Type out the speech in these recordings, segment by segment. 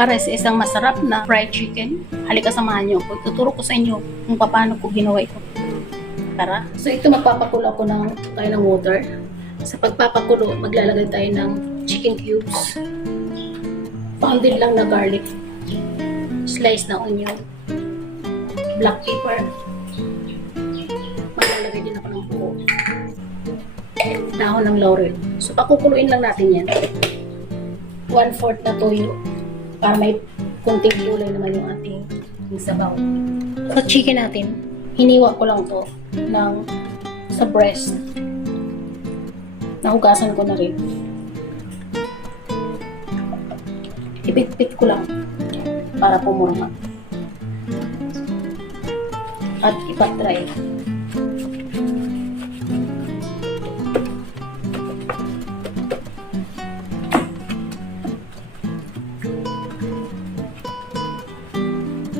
para sa isang masarap na fried chicken. Halika samahan niyo ako. Tuturo ko sa inyo kung paano ko ginawa ito. Tara. So ito magpapakulo ako tayo ng water. Sa pagpapakulo, maglalagay tayo ng chicken cubes. Pounded lang na garlic. Slice na onion. Black pepper. Maglalagay din ako ng buo. Dahon ng laurel. So pakukuluin lang natin yan. 1/4 na toyo. Para may kunting kulay naman yung ating sabaw. Sa chicken natin, hiniwa ko lang to sa breast. Nahugasan ko na rin. Ipit-pit ko lang para pumurma. At ipat-dry.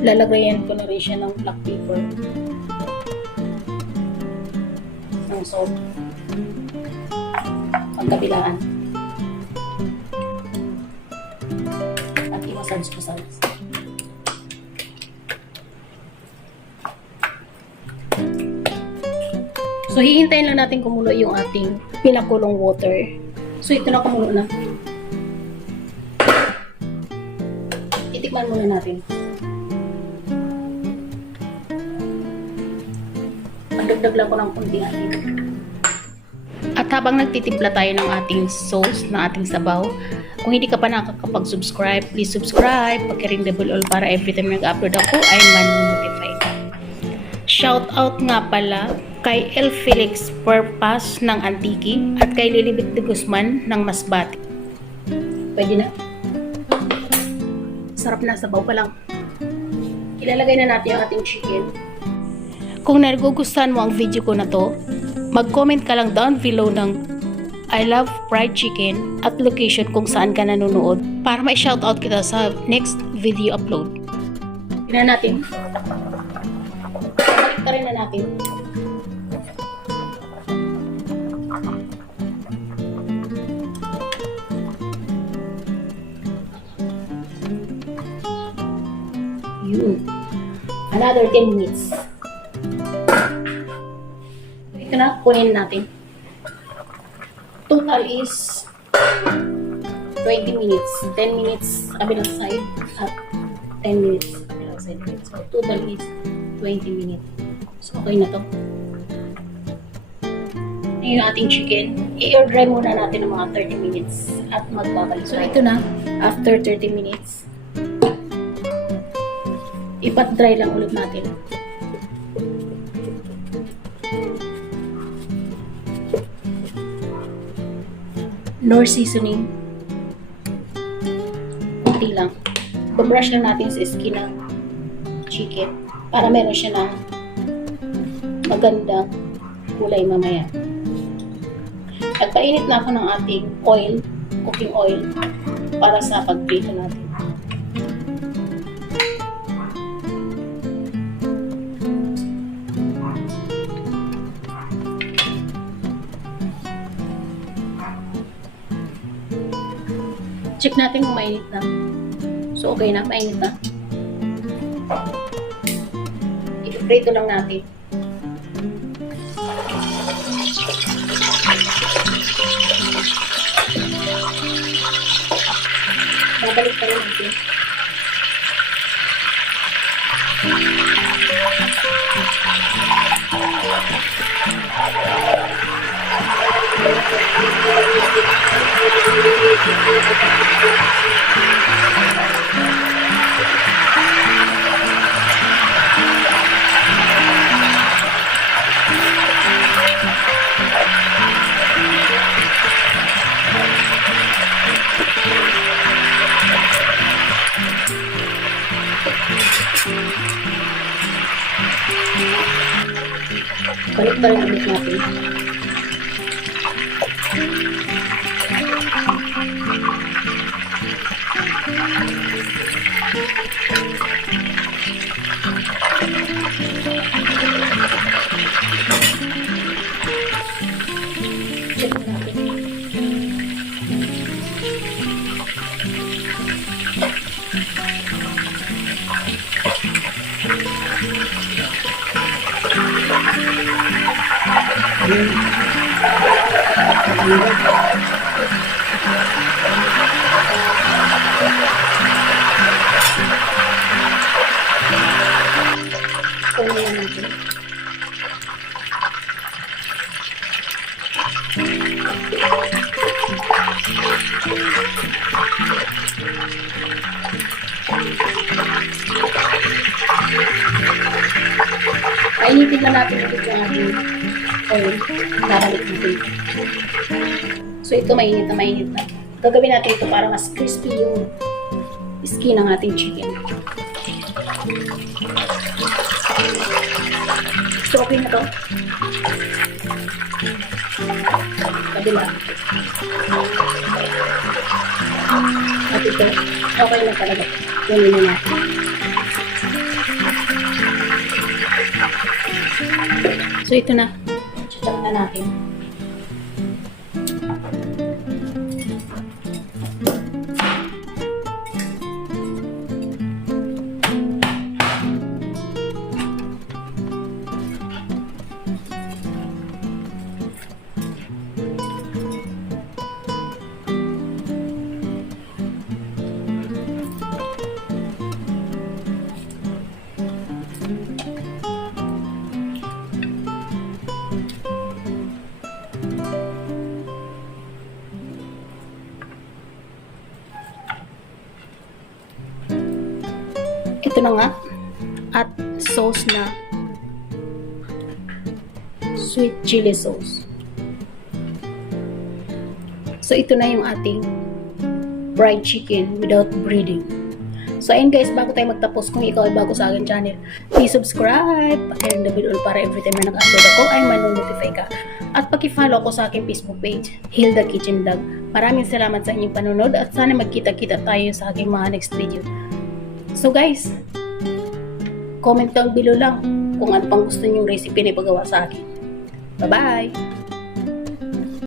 Lalagayan ko na rin siya ng black pepper, ng salt, pagkabilaan, at imasage. So hihintayin lang natin kumulo yung ating pinakulong water. So ito na, kumulo na. Titikman muna natin. Magdagdag lang ko ng kunting asin. At habang nagtitimpla tayo ng ating sauce, ng ating sabaw, kung hindi ka pa nakakapag-subscribe, please subscribe, pagka-ring the bell all para every time nag-upload ako ay man-notify ka. Shout out nga pala kay El Felix Purpas ng Antique at kay Lilibit de Guzman ng Masbate. Pwede na. Sarap na, sabaw pa lang. Ilalagay na natin yung ating chicken. Kung nagugustuhan mo ang video ko na to, mag-comment ka lang down below ng I love fried chicken at location kung saan ka nanonood para may shoutout kita sa next video upload. Tingnan natin. Balik rin na natin. Yun. Another 10 minutes. Ito na, kunin natin. Total is 20 minutes. 10 minutes kabilang side at 10 minutes kabilang side. So, total is 20 minutes. So, okay na to. Ngayon yung ating chicken. I-air dry muna natin ng mga 30 minutes at magbabalik. So, ito na. After 30 minutes, ipat dry lang ulit natin. Nor seasoning. Kunti lang. Babrush lang natin sa skin ng chicken para meron siya ng magandang kulay mamaya. Nagpainit na ako ng ating oil, cooking oil, para sa pag-prito natin. Check natin kung mainit na. So, okay na. Mainit na. I-prito lang natin. Babalik pa rin natin. Balik pa rin ulit natin. Check natin. Painitin na natin ito yung ating oil. Babalik natin. So ito mainit na. Gagawin natin ito para mas crispy yung skin ng ating chicken. So okay na to. Kabila. At ito, okay na talaga. Kunin na natin. So ito na. Check na natin. Ito na nga, at sauce na sweet chili sauce. So ito na yung ating fried chicken without breading. So ayun guys, bago tayo magtapos, kung ikaw ay bago sa akin channel, please subscribe, paki-ring the bell para every time na nag-upload ako ay ma-notify ka. At paki-follow ko sa aking Facebook page, Hilda Kitchen Vlog. Maraming salamat sa inyong panonood at sana magkita-kita tayo sa aking mga next video. So guys, comment down below lang kung ano pang gusto niyong recipe na ipagawa sa akin. Bye-bye!